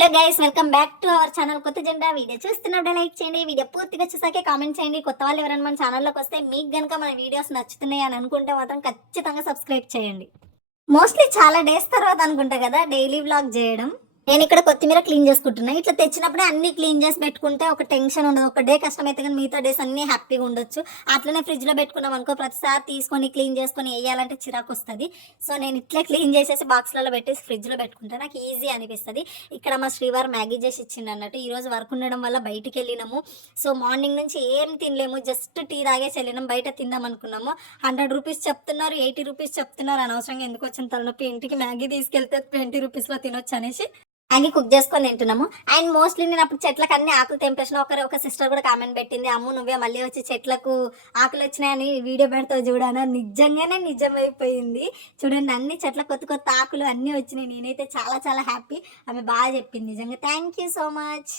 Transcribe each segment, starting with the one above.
Hello guys, welcome back to our channel కొత్త జెండా. Video చూస్తున్నప్పుడు లైక్ చేయండి, వీడియో పూర్తిగా చూసాకే కామెంట్ చేయండి. కొత్త వాళ్ళు ఎవరైనా మన ఛానల్లోకి వస్తే మీకు కనుక మన వీడియోస్ నచ్చుతున్నాయి అని అనుకుంటే మాత్రం ఖచ్చితంగా సబ్స్క్రైబ్ చేయండి. మోస్ట్లీ చాలా డేస్ తర్వాత అనుకుంటా కదా డైలీ వ్లాగ్ చేయడం. నేను ఇక్కడ కొత్తిమీర క్లీన్ చేసుకుంటున్నా. ఇట్లా తెచ్చినప్పుడే అన్ని క్లీన్ చేసి పెట్టుకుంటే ఒక టెన్షన్ ఉండదు. ఒక డే కష్టమైతే కానీ మిగతా డేస్ అన్ని హ్యాపీగా ఉండొచ్చు. అట్లనే ఫ్రిడ్జ్లో పెట్టుకున్నాం అనుకో, ప్రతిసారి తీసుకొని క్లీన్ చేసుకొని వేయాలంటే చిరాకు వస్తుంది. సో నేను ఇట్లా క్లీన్ చేసేసి బాక్స్లలో పెట్టేసి ఫ్రిడ్జ్లో పెట్టుకుంటే నాకు ఈజీ అనిపిస్తుంది. ఇక్కడ మా శ్రీవారు మ్యాగీ చేసి ఇచ్చిండు అన్నట్టు. ఈరోజు వర్క్ ఉండడం వల్ల బయటికి వెళ్ళినాము. సో మార్నింగ్ నుంచి ఏం తినలేము, జస్ట్ టీ తాగేసి వెళ్ళినాం. బయట తిందాం అనుకున్నాము. 100 రూపీస్ చెప్తున్నారు, 80 రూపీస్ చెప్తున్నారు. అనవసరంగా ఎందుకు వచ్చిన తలనొప్పి. ఇంటికి మ్యాగీ తీసుకెళ్తే 20 రూపీస్లో తినొచ్చు అనేసి మ్యాగీ కుక్ చేసుకొని తింటున్నాము. అండ్ మోస్ట్లీ నేను అప్పుడు చెట్లకు అన్ని ఆకులు తెంపేసిన. ఒక సిస్టర్ కూడా కామెంట్ పెట్టింది, అమ్ము నువ్వే మళ్ళీ వచ్చి చెట్లకు ఆకులు వచ్చినాయని వీడియో పెడతావు చూడాను. నిజంగానే నిజమైపోయింది. చూడండి, అన్ని చెట్ల కొత్త కొత్త ఆకులు అన్నీ వచ్చినాయి. నేనైతే చాలా చాలా హ్యాపీ. ఆమె బాగా చెప్పింది. నిజంగా thank you so much.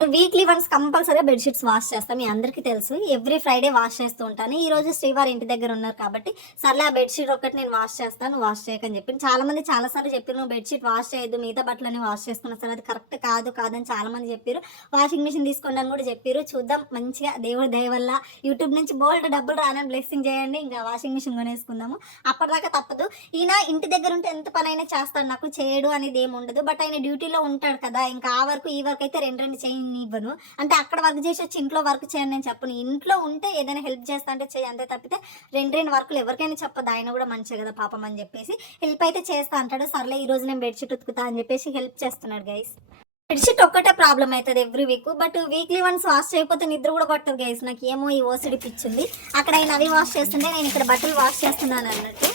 Weekly once కంపల్సరీగా బెడ్షీట్స్ వాష్ చేస్తాను. మీ అందరికీ తెలుసు, ఎవ్రీ ఫ్రైడే వాష్ చేస్తూ ఉంటాను. ఈ రోజు శ్రీవారి ఇంటి దగ్గర ఉన్నారు కాబట్టి సర్లే ఆ బెడ్షీట్ ఒకటి నేను వాష్ చేస్తాను, వాష్ చేయకని చెప్పి చాలా మంది చాలాసార్లు చెప్పారు, నువ్వు బెడ్షీట్ వాష్ చేయొద్దు, మిగతా బట్టలని వాష్ చేస్తున్నావు సార్, అది కరెక్ట్ కాదని చాలా మంది చెప్పారు. వాషింగ్ మిషన్ తీసుకోండి అని కూడా చెప్పారు. చూద్దాం, మంచిగా దేవుడి దయ వల్ల యూట్యూబ్ నుంచి బోల్డ్ డబ్బులు రానని బ్లెస్సింగ్ చేయండి. ఇంకా వాషింగ్ మిషన్ కొనేసుకుందాము. అప్పటిదాకా తప్పదు. ఈయన ఇంటి దగ్గర ఉంటే ఎంత పని అయినా చేస్తాడు, నాకు చేయడు అనేది ఏమి ఉండదు. బట్ ఆయన డ్యూటీలో ఉంటాడు కదా, ఇంకా ఆ వరకు ఈ వరకు అయితే రెండు చేయి ఇవ్వను. అంటే అక్కడ వర్క్ చేసి వచ్చి ఇంట్లో వర్క్ చేయని నేను చెప్పను. ఇంట్లో ఉంటే ఏదైనా హెల్ప్ చేస్తా అంటే చేయి, అంతే తప్పితే రెండు వర్కులు ఎవరికైనా చెప్పదు. ఆయన కూడా మంచిగా కదా పాపం అని చెప్పేసి హెల్ప్ అయితే చేస్తా అంటాడు. సర్లే ఈ రోజు నేను బెడ్షీట్ ఉతుకుతా అని చెప్పేసి హెల్ప్ చేస్తున్నాడు గైస్. బెడ్షీట్ ఒక్కటే ప్రాబ్లం అవుతుంది every week, but weekly once wash చేయకపోతే నిద్ర కూడా పట్టదు గైస్. నాకు ఏమో ఈ ఓసిడి పిచ్చింది. అక్కడ ఆయన అవి వాష్ చేస్తుంటే నేను ఇక్కడ బట్టలు వాష్ చేస్తున్నాను అన్నట్టు.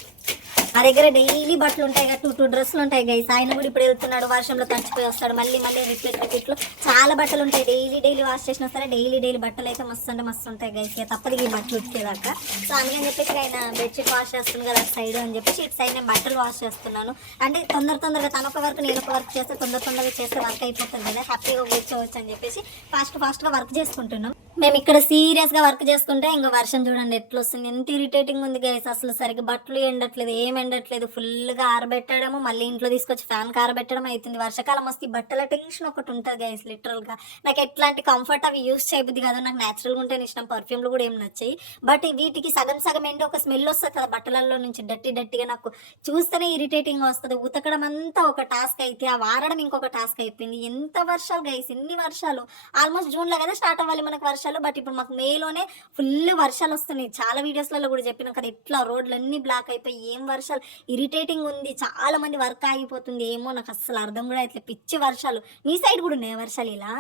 మా దగ్గర డైలీ బట్టలు ఉంటాయి కదా, 2 డ్రెస్సులు ఉంటాయి గైస్. ఆయన కూడా ఇప్పుడు వెళ్తున్నాడు, వర్షంలో తడిచిపోయి వస్తాడు. మళ్ళీ రిపీట్లో చాలా బట్టలు ఉంటాయి. డైలీ వాష్ చేసినా సరే డైలీ బట్టలు అయితే మస్తు ఉంటాయి గైస్. తప్పదు ఈ బట్టలు ఉతికేదాకా. సో అందుకని చెప్పేసి ఆయన బెడ్షీట్ వాష్ చేస్తుంది కదా సైడ్ అని చెప్పేసి ఇటు సైడ్ నేను బట్టలు వాష్ చేస్తున్నాను. అంటే తొందరగా తన ఒక వర్క్ నేను ఒక వర్క్ చేస్తే తొందరగా చేస్తే వర్క్ అయిపోతుంది కదా, హ్యాపీగా కూర్చోవచ్చు అని చెప్పేసి ఫాస్ట్గా వర్క్ చేసుకుంటున్నాం. మేము ఇక్కడ సీరియస్గా వర్క్ చేసుకుంటే ఇంకా వర్షం చూడండి ఎట్లా వస్తుంది. ఎంత ఇరిటేటింగ్ ఉంది గైస్. అసలు సరిగ్గా బట్టలు ఎండట్లేదు, ఎండట్లేదు. ఫుల్గా ఆరబెట్టడము, మళ్ళీ ఇంట్లో తీసుకొచ్చి ఫ్యాన్కి ఆరబెట్టడం అవుతుంది. వర్షాకాలం వస్తే బట్టల టెన్షన్ ఒకటి ఉంటుంది గైస్. లిటరల్గా నాకు ఎట్లాంటి కంఫర్ట్ అవి యూస్ చేయబుద్ది కాదు. నాకు న్యాచురల్గా ఉంటే ఇష్టం. పర్ఫ్యూమ్లు కూడా ఏం నచ్చాయి. బట్ వీటికి సగం ఎండి ఒక స్మెల్ వస్తుంది కదా బట్టలలో నుంచి, డట్టిగా. నాకు చూస్తేనే ఇరిటేటింగ్ వస్తుంది. ఉతకడం అంతా ఒక టాస్క్ అయితే ఆ వారడం ఇంకొక టాస్క్ అయిపోయింది. ఎంత వర్షాలు గైస్, ఎన్ని వర్షాలు. ఆల్మోస్ట్ జూన్లో కదా స్టార్ట్ అవ్వాలి మనకు వర్షాలు. బట్ ఇప్పుడు మాకు మేలోనే ఫుల్ వర్షాలు వస్తున్నాయి. చాలా వీడియోస్లలో కూడా చెప్పినాం కదా, ఇట్లా రోడ్లన్నీ బ్లాక్ అయిపోయి ఏం వర్షాలు, ఇరిటేటింగ్ ఉంది. చాలా మంది వర్క్ ఆగిపోతుంది. ఏమో నాకు అస్సలు అర్థం కూడా ఇట్లా పిచ్చి వర్షాలు. మీ సైడ్ కూడా ఉన్నాయి వర్షాలు ఇలా?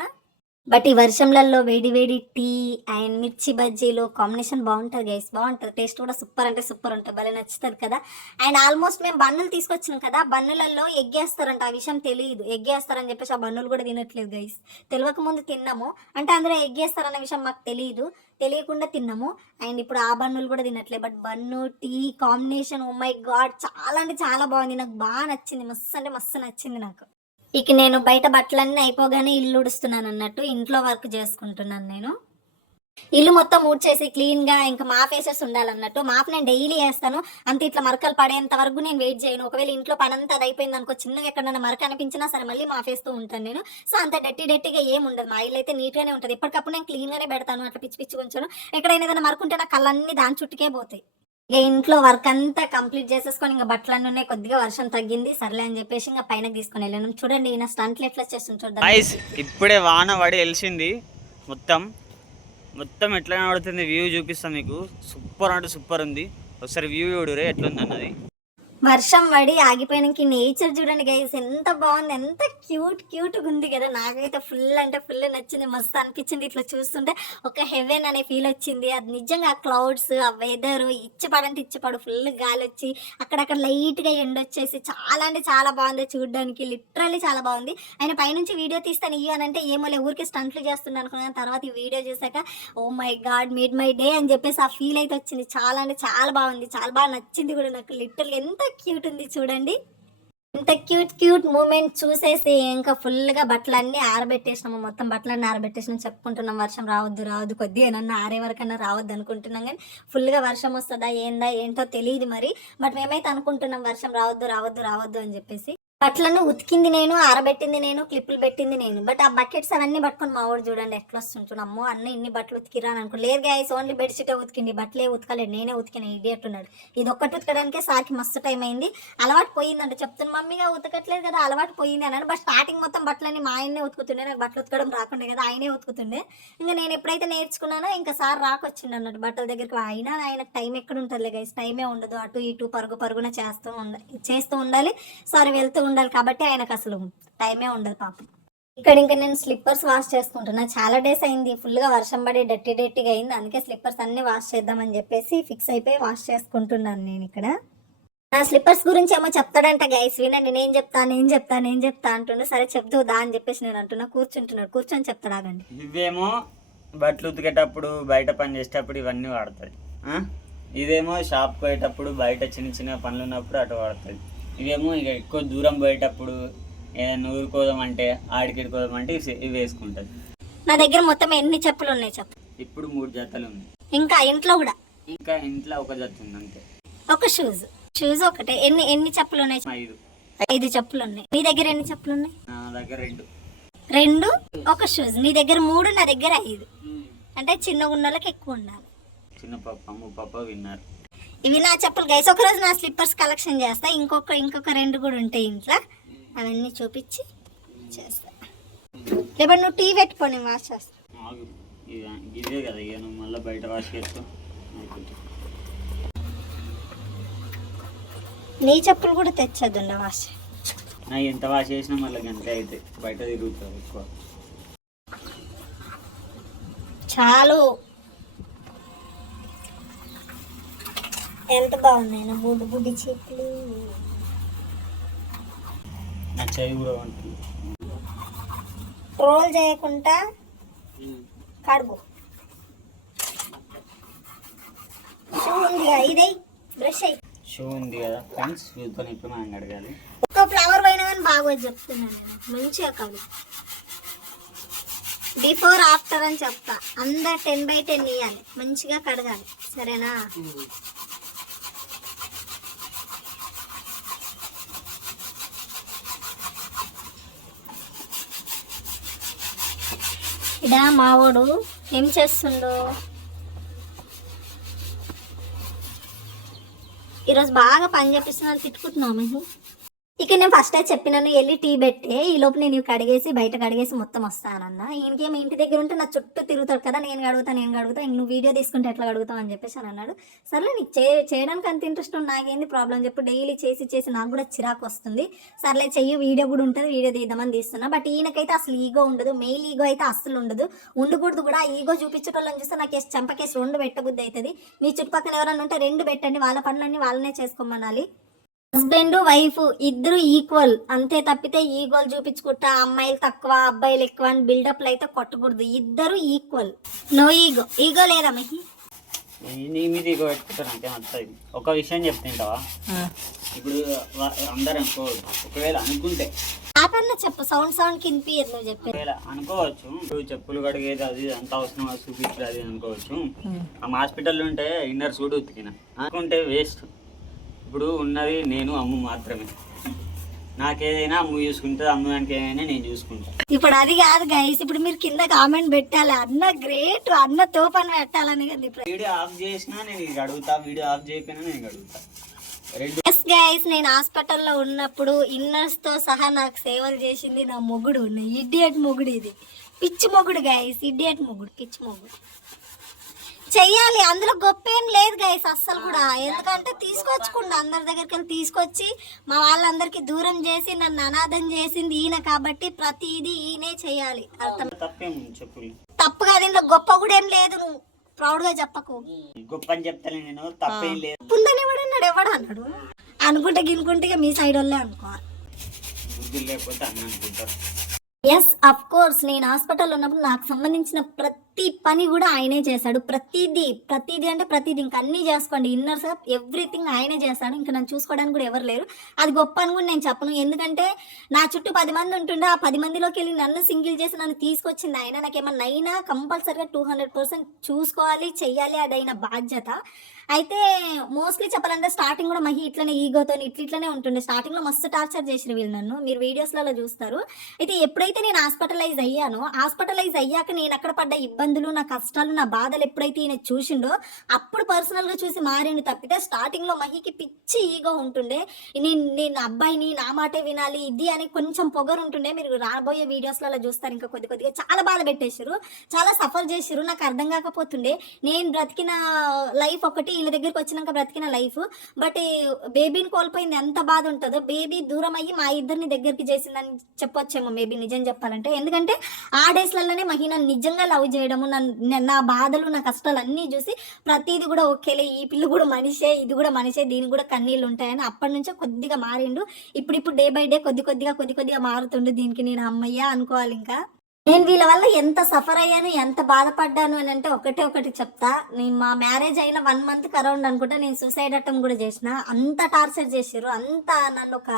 బట్ ఈ వర్షంలలో వేడి టీ అండ్ మిర్చి బజ్జీలు కాంబినేషన్ బాగుంటుంది గైస్, బాగుంటుంది. టేస్ట్ కూడా సూపర్ అంటే సూపర్ ఉంటుంది, భలే నచ్చుతుంది కదా. అండ్ ఆల్మోస్ట్ మేము బన్నులు తీసుకొచ్చినాం కదా, బన్నులలో ఎగ్గేస్తారంట. ఆ విషయం తెలియదు, ఎగ్గేస్తారని చెప్పేసి ఆ బన్నులు కూడా తినట్లేదు గైస్. తెలియక ముందు తిన్నాము, అంటే అందులో ఎగ్గేస్తారన్న విషయం మాకు తెలియకుండా తిన్నాము. అండ్ ఇప్పుడు ఆ బన్నులు కూడా తినట్లేదు. But bun tea combination, oh my God, చాలా అంటే చాలా బాగుంది. నాకు బాగా నచ్చింది, మస్తు నచ్చింది నాకు. ఇక నేను బయట బట్టలన్నీ అయిపోగానే ఇల్లు ఉడుస్తున్నాను అన్నట్టు, ఇంట్లో వర్క్ చేసుకుంటున్నాను నేను. ఇల్లు మొత్తం ఊడ్చేసి క్లీన్గా ఇంకా మాప్ వేసేసి ఉండాలన్నట్టు. మాప్ నేను డైలీ వేస్తాను, అంతే. ఇట్లా మరకలు పడేంత వరకు నేను వెయిట్ చేయను. ఒకవేళ ఇంట్లో పని అంతా అది అయిపోయింది అనుకో, చిన్నగా ఎక్కడన్నా మరక అనిపించినా సరే మళ్ళీ మాప్ వేస్తూ ఉంటాను నేను. సో అంత డట్టిగా ఏం ఉండదు. మా ఇల్లు అయితే నీట్గానే ఉంటుంది. ఎప్పటికప్పుడు నేను క్లీన్గానే పెడతాను, అట్లా పిచ్చి ఉంచాను. ఎక్కడైనా ఏదైనా మరకుంటే నా కళ్ళన్నీ దాని చుట్టుకే పోతాయి. ఇక ఇంట్లో వర్క్ అంతా కంప్లీట్ చేసేసుకొని ఇంకా బట్టలన్నీ ఉన్నాయి. కొద్దిగా వర్షం తగ్గింది, సర్లే అని చెప్పేసి ఇంకా పైన తీసుకొని వెళ్ళాను. చూడండి ఈయన స్టంట్లు ఎట్లా చేస్తుంది చూడండి. ఇప్పుడే వాన పడి వెలిసింది, మొత్తం ఎట్లా పడుతుంది. వ్యూ చూపిస్తాం మీకు. సూపర్ అంటే సూపర్ ఉంది. ఒకసారి వ్యూ చూడురే ఎట్లుంది అన్నది. వర్షం పడి ఆగిపోయినాక నేచర్ చూడండి గైస్, ఎంత బాగుంది, ఎంత క్యూట్గా ఉంది కదా. నాకైతే ఫుల్ అంటే ఫుల్ నచ్చింది, మస్తు అనిపించింది. ఇట్లా చూస్తుంటే ఒక హెవెన్ అనే ఫీల్ వచ్చింది. అది నిజంగా ఆ క్లౌడ్స్, ఆ వెదర్ ఇచ్చిపడు ఫుల్ గాలి వచ్చి అక్కడక్కడ లైట్గా ఎండ వచ్చేసి చాలా అంటే చాలా బాగుంది చూడడానికి. లిటరల్లీ చాలా బాగుంది. ఆయన పైనుంచి వీడియో తీస్తాను ఇవ్వనంటే ఏమోలే ఊరికి స్టంట్లు చేస్తున్నాను అనుకున్నాను. తర్వాత ఈ వీడియో చూసాక oh my God, made my day అని చెప్పేసి ఆ ఫీల్ అయితే వచ్చింది. చాలా అంటే చాలా బాగుంది, చాలా బాగా నచ్చింది కూడా నాకు. లిటరల్లీ ఎంత క్యూట్ ఉంది చూడండి. ఇంత క్యూట్ మూమెంట్ చూసేసి ఇంకా ఫుల్గా బట్టలన్నీ ఆరబెట్టేసినాము. మొత్తం బట్టలన్నీ ఆరబెట్టేసినాం. చెప్పుకుంటున్నాం వర్షం రావద్దు కొద్దిగా ఏమన్నా ఆరే వరకన్నా రావద్దు అనుకుంటున్నాం. కానీ ఫుల్గా వర్షం వస్తుందా ఏంటో తెలియదు మరి. బట్ మేమైతే అనుకుంటున్నాం వర్షం రావద్దు అని చెప్పేసి. బట్టలను ఉతికింది నేను, ఆరబెట్టింది నేను, క్లిప్పులు పెట్టింది నేను. బట్ ఆ బకెట్స్ అవన్నీ పట్టుకొని మా వాడు చూడండి ఎట్లా వస్తుంటాడు. అమ్మో అన్న ఇన్ని బట్టలు ఉతికిరా అని అనుకో. లేదు గైస్, ఓన్లీ బెడ్షీటే ఉతికింది, బట్టలే ఉతకలేదు, నేనే ఉతికిన ఇడియట్ ఉన్నాడు. ఇది ఒక్కటి ఉతకడానికే సార్కి మస్తు టైం అయింది. అలవాటు పోయిందంట చెప్తున్నా, మమ్మీగా ఉతకట్లేదు కదా అలవాటు పోయింది అన్నాడు. బట్ స్టార్టింగ్ మొత్తం బట్టలన్నీ మా ఆయనే ఉతుకుతుండే, నాకు బట్టలు ఉతకడం రాకుండే కదా, ఆయనే ఉతుకుతుండే. ఇంకా నేను ఎప్పుడైతే నేర్చుకున్నానో ఇంకా సార్ రాకొచ్చిండు అన్నట్టు బట్టల దగ్గరికి. అయినా ఆయనకు టైం ఎక్కడ ఉంటుంది గైస్, టైమే ఉండదు. అటు ఇటు పరుగున చేస్తూ ఉండాలి, సారీ వెళ్తూ ఉండాలి. కాబట్టి ఆయనకు అసలు టైమే ఉండదు పాపం. ఇక్కడ ఇంకా నేను స్లిప్పర్స్ వాష్ చేసుకుంటున్నా. చాలా డేస్ అయింది, ఫుల్గా వర్షం పడి డట్టీగా అయింది. అందుకే స్లిప్పర్స్ అన్ని వాష్ చేద్దామని చెప్పేసి ఫిక్స్ అయిపోయి వాష్ చేసుకుంటున్నాను నేను ఇక్కడ. నా స్లిప్పర్స్ గురించి ఏమో చెప్తాడంట గైస్, వినండి. నేను చెప్తా అంటుండే. సరే చెప్తా అని చెప్పేసి నేను అంటున్నా. కూర్చొని చెప్తాడు, ఆగండి. ఇవేమో బట్టలు ఉతికేటప్పుడు, బయట పని చేసేటప్పుడు ఇవన్నీ వాడుతుంది. ఇదేమో షాప్కి పోయేటప్పుడు, బయట చిన్న పనులు ఉన్నప్పుడు అటు వాడుతుంది. ఇవేమో ఇక ఎక్కువ దూరం పోయేటప్పుడు, ఏదైనా ఊరుకోదామంటే, ఆడికిడుకోదామంటే ఇవి వేసుకుంటుంది. నా దగ్గర మొత్తం ఎన్ని చెప్పులు ఉన్నాయి చెప్పు? ఇప్పుడు 3 జతలు ఉన్నాయి. ఇంకా ఇంట్లో ఒక జత ఉంది అంతే. ఒక షూస్ ఒకటే. ఎన్ని చెప్పులు ఉన్నాయి? 5 చెప్పులు ఉన్నాయి. నీ దగ్గర ఎన్ని చెప్పులు ఉన్నాయి? నా దగ్గర 2. ఒక షూస్. నీ దగ్గర 3, నా దగ్గర 5. అంటే చిన్నగా ఉన్న వాళ్ళకి ఎక్కువ ఉండాలి. చిన్న పాప, అమ్మ పాప విన్నారు. ఇవి నా చెప్పులు గైస్. ఒకరోజు నా స్లిప్పర్స్ కలెక్షన్ చేస్తా. ఇంకొక 2 కూడా ఉంటాయి ఇంట్లో, అవన్నీ చూపించి చేస్తా. లేకపోతే నువ్వు టీ పెట్టుకొని వాష్ చేస్తా. ఇదే కదా ఇక నువ్వు మళ్ళీ బయట వాష్ చేస్తావు. నీ చెప్పులు కూడా తెచ్చదుండ వాష్. ఎంత వాష్ చేసినా మళ్ళీ గంటే అయితే బయట తిరుగుతావు ఎక్కువ. చాలు. ఎంత బాగున్నాయి నా బుడ్డి చెప్పులు. నా చెయ్యి కూడా ఉంటుంది. రోల్ చేయకుండా కడుగు. షూ ఉందిగా, ఇదే బ్రష్ అయ్యి. షూ ఉంది కదా ఫ్రెండ్స్, షూతో ఇప్పుడు మనం అడగాలి. ఒక ఫ్లవర్ పైన కానీ బాగోదు చెప్తున్నాను నేను. మంచిగా కడుగు. బిఫోర్ ఆఫ్టర్ అని చెప్తా. అందరు 10/10 ఇవ్వాలి, మంచిగా కడగాలి, సరేనా? ఇడా మావోడు ఏం చేస్తుండో. ఈరోజు బాగా పని చేపిస్తున్నాను, తిట్టుకుంటున్నావు మేము. ఇక నేను ఫస్ట్ చెప్పినాను వెళ్ళి టీ పెట్టే, ఈ లోపు నేను కడిగేసి బయట కడిగేసి మొత్తం వస్తానన్న. ఈయనకేమో ఇంటి దగ్గర ఉంటే నా చుట్టూ తిరుగుతాడు కదా, నేను కడుగుతా ఇంక నువ్వు వీడియో తీసుకుంటే ఎట్లా కడుగుతావు అని చెప్పేసి అని అన్నాడు. సర్లే నీకు చేయడానికి అంత ఇంట్రెస్ట్ ఉంది, నాకేంది ప్రాబ్లం చెప్పు. డైలీ చేసి నాకు కూడా చిరాకు వస్తుంది. సర్లే చెయ్యి, వీడియో కూడా ఉంటుంది, వీడియో తీద్దామని తీస్తున్నా. బట్ ఈయనకైతే అసలు ఈగో ఉండదు, మెయిల్ ఈగో అయితే అస్సలు ఉండదు, ఉండకూడదు కూడా. ఈగో చూపించటోళ్ళని చూస్తే నాకు చంపకేసి 2 పెట్టబుద్ధి అవుతుంది. మీ చుట్టుపక్కల ఎవరైనా ఉంటే 2 పెట్టండి, వాళ్ళ పనులన్నీ వాళ్ళనే చేసుకోమనాలి. హస్బెండ్ వైఫ్ ఇద్దరు ఈక్వల్ అంతే, తప్పితే ఈగోలు చూపించుకుంటా అమ్మాయిలు తక్కువ అబ్బాయిలు ఎక్కువ అని బిల్డప్లు అయితే కొట్టకూడదు. ఇద్దరు ఈక్వల్, నో ఈగో లేదా మీకు? నీ మీద ఈగో పెట్టుకుంటాను అంతే వస్తుంది. ఒక విషయం చెప్తుంటావా? ఇప్పుడు అందరు అనుకోవచ్చు, ఒకవేళ అనుకుంటే ఆపన్న చెప్పు, సౌండ్ కింపియదు నువ్వు చెప్పి. ఒకవేళ అనుకోవచ్చు, ఇప్పుడు చెప్పులు కడిగేది అది అంత అవసరం, చూపించలేదు అది అనుకోవచ్చు. ఆ హాస్పిటల్లో ఉంటే ఇన్నర్ సూట్ ఉతికిన అనుకుంటే వేస్ట్. ఇప్పుడు ఉన్నది నేను అమ్ము మాత్రమే. నాకేదైనా అమ్ము చూసుకుంటుంది, అమ్మడానికి ఏమైనా నేను చూసుకుంటా. ఇప్పుడు అది కాదు గైస్, ఇప్పుడు మీరు కింద కామెంట్ పెట్టాలి, అన్న గ్రేట్, అన్న తోపని పెట్టాలని కదా. వీడియో ఆఫ్ చేసినా నేను ఇది అడుగుతా, వీడియో ఆఫ్ చేయకపోయినా నేను అడుగుతా. ఎస్ గైస్, నేను హాస్పిటల్లో ఉన్నప్పుడు ఇన్నర్స్ తో సహా నాకు సేవలు చేసింది నా మొగుడు. ఇడియట్ మొగుడు, ఇది పిచ్చి మొగుడు గైస్, ఇడియట్ మొగుడు, పిచ్చి మొగుడు. చెయ్యాలి, అందులో గొప్ప ఏం లేదు గైస్ అస్సలు కూడా. ఎందుకంటే తీసుకొచ్చుకుండా అందరి దగ్గరికి వెళ్ళి తీసుకొచ్చి మా వాళ్ళందరికి దూరం చేసి నన్ను అనాథం చేసింది ఈయన, కాబట్టి ప్రతిదీ ఈయనే చెయ్యాలి. అర్థం? తప్పు కాదు, ఇంట్లో గొప్ప కూడా ఏం లేదు. నువ్వు ప్రౌడ్ గా చెప్పకు. గొప్ప అని చెప్తాను నేను, తప్పేం లేదు. ఉందని ఎవడన్నాడు? ఎవడన్నాడు? అనుకుంటే గినుకుంటే మీ సైడ్ వాళ్ళే అనుకోవాలి. లేకపోతే అన్న అనుకుంటారు. ఎస్, అఫ్ కోర్స్ నేను హాస్పిటల్లో ఉన్నప్పుడు నాకు సంబంధించిన ప్రతి పని కూడా ఆయనే చేశాడు. ప్రతిదీ అంటే ప్రతిదీ ఇంక అన్నీ చేసుకోండి. ఇన్నర్స్ ఎవ్రీథింగ్ ఆయనే చేశాడు. ఇంక నన్ను చూసుకోవడానికి కూడా ఎవరు లేరు. అది గొప్ప అని కూడా నేను చెప్పను. ఎందుకంటే నా చుట్టూ 10 మంది ఉంటుండే. ఆ 10 మందిలోకెళ్ళి నన్ను సింగిల్ చేసి నన్ను తీసుకొచ్చింది ఆయన. నాకేమన్నా అయినా కంపల్సరీగా 200% చూసుకోవాలి, చెయ్యాలి. అదైన బాధ్యత. అయితే మోస్ట్‌లీ చెప్పాలంటే స్టార్టింగ్ కూడా మహి ఇట్లనే ఈగోతోని ఇట్లనే ఉంటుండే. స్టార్టింగ్‌లో మస్తు టార్చర్ చేసిర్రు వీళ్ళు నన్ను. మీరు వీడియోస్‌లలో చూస్తారు. అయితే ఎప్పుడైతే నేను హాస్పిటలైజ్ అయ్యాక నేను అక్కడ పడ్డ ఇబ్బందులు, నా కష్టాలు, నా బాధలు ఎప్పుడైతే ఈయన చూసిండో అప్పుడు పర్సనల్‌గా చూసి మారిండు తప్పితే స్టార్టింగ్‌లో మహికి పిచ్చి ఈగో ఉంటుండే. నేను అబ్బాయిని, నా మాటే వినాలి ఇది అని కొంచెం పొగరు ఉంటుండే. మీరు రాబోయే వీడియోస్‌లలో చూస్తారు ఇంకా కొద్దిగా. చాలా బాధ పెట్టేసిర్రు. చాలా సఫర్ చేసిర్రు. నాకు అర్థం కాకపోతుండే. నేను బ్రతికిన లైఫ్ ఒకటి, వీళ్ళ దగ్గరికి వచ్చినాక బ్రతికిన లైఫ్. బట్ బేబీని కోల్పోయింది ఎంత బాధ ఉంటుందో, బేబీ దూరం అయ్యి మా ఇద్దరిని దగ్గరికి చేసిందని చెప్పొచ్చేమో మేబీ నిజం చెప్పాలంటే. ఎందుకంటే ఆ డేస్లలోనే మహి నన్ను నిజంగా లవ్ చేయడము, నా బాధలు, నా కష్టాలు అన్నీ చూసి ప్రతిదీ కూడా ఓకేలే, ఈ పిల్ల కూడా మనిషే, ఇది కూడా మనిషే, దీనికి కూడా కన్నీళ్ళు ఉంటాయని అప్పటి నుంచే కొద్దిగా మారిండు. ఇప్పుడు డే బై డే కొద్దిగా మారుతుండు. దీనికి నేను అమ్మయ్య అనుకోవాలి. ఇంకా నేను వీళ్ళ వల్ల ఎంత సఫర్ అయ్యాను, ఎంత బాధపడ్డాను అని అంటే ఒకటి చెప్తా. నేను మా మ్యారేజ్ అయిన 1 మంత్కి అరౌండ్ అనుకుంటా నేను సూసైడ్ అటెంప్ట్ కూడా చేసిన. అంత టార్చర్ చేసిర్రు. అంత నన్ను ఒక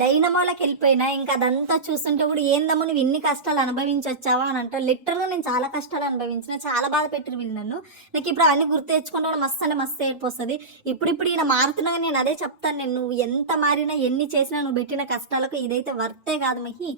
డైనమోలోకి వెళ్ళిపోయినా. ఇంకా అదంతా చూస్తుంటే కూడా ఏందమ్మో నువ్వు ఇన్ని కష్టాలు అనుభవించొచ్చావా అని అంటారు. లిటరల్గా నేను చాలా కష్టాలు అనుభవించిన. చాలా బాధ పెట్టిరు వీళ్ళు నన్ను. నాకు ఇప్పుడు అవన్నీ గుర్తు తెచ్చుకుంటే కూడా మస్తు ఏడుపు వస్తుంది. ఇప్పుడు ఈయన మారుతున్నా నేను అదే చెప్తాను. నువ్వు ఎంత మారినా ఎన్ని చేసినా నువ్వు పెట్టిన కష్టాలకు ఇదైతే వర్తే కాదు మహి.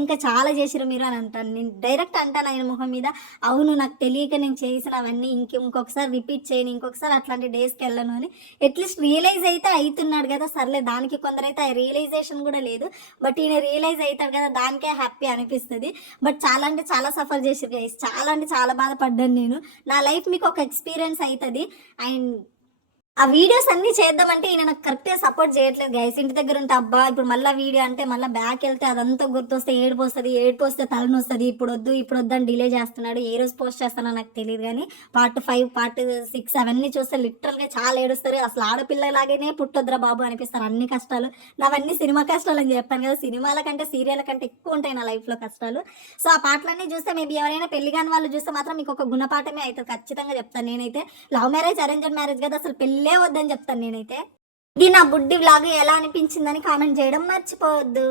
ఇంకా చాలా చేసిరు మీరు అని అంటాను. నేను డైరెక్ట్ అంటాను ఆయన ముఖం మీద. అవును, నాకు తెలియక నేను చేసినవన్నీ ఇంకొకసారి రిపీట్ చేయను, ఇంకొకసారి అట్లాంటి డేస్కి వెళ్ళను అని అట్లీస్ట్ రియలైజ్ అయితే అవుతున్నాడు కదా. సర్లే, దానికి కొందరైతే ఆ రియలైజేషన్ కూడా లేదు. బట్ ఈయన రియలైజ్ అవుతాడు కదా, దానికే హ్యాపీ అనిపిస్తుంది. బట్ చాలా అంటే చాలా సఫర్ చేసి గైస్. చాలా అంటే చాలా బాధపడ్డాను నేను. నా లైఫ్ మీకు ఒక ఎక్స్పీరియన్స్ అవుతుంది. అండ్ ఆ వీడియోస్ అన్ని చేద్దామంటే ఈయన నాకు కరెక్ట్గా సపోర్ట్ చేయట్లేదు గైస్. ఇంటి దగ్గర ఉంటే అబ్బా ఇప్పుడు మళ్ళీ వీడియో అంటే మళ్ళీ బ్యాక్ వెళ్తే అదంతా గుర్తొస్తే ఏడుపు వస్తే తలనొస్తుంది. ఇప్పుడు వద్దు అని డిలే చేస్తున్నాడు. ఏ రోజు పోస్ట్ చేస్తానో నాకు తెలియదు. కానీ పార్ట్ 5, పార్ట్ 6 అవన్నీ చూస్తే లిటరల్గా చాలా ఏడుస్తారు. అసలు ఆడపిల్లలాగానే పుట్టొద్దురా బాబు అనిపిస్తారు. అన్ని కష్టాలు నావన్నీ సినిమా కష్టాలు అని చెప్పాను కదా. సినిమాల కంటే సీరియల్ కంటే ఎక్కువ ఉంటాయి నా లైఫ్లో కష్టాలు. సో ఆ పాటలన్నీ చూస్తే మేబీ ఎవరైనా పెళ్లి కాని వాళ్ళు చూస్తే మాత్రం మీకు ఒక గుణపాఠమే అవుతుంది ఖచ్చితంగా చెప్తాను. నేనైతే లవ్ మ్యారేజ్, అరేంజ్డ్ మ్యారేజ్ కదా, అసలు పెళ్ళే వద్దని చెప్తాను నేనైతే. ఇది నా బుడ్డి వ్లాగ్ ఎలా అనిపించిందని కామెంట్ చేయడం మర్చిపోవద్దు.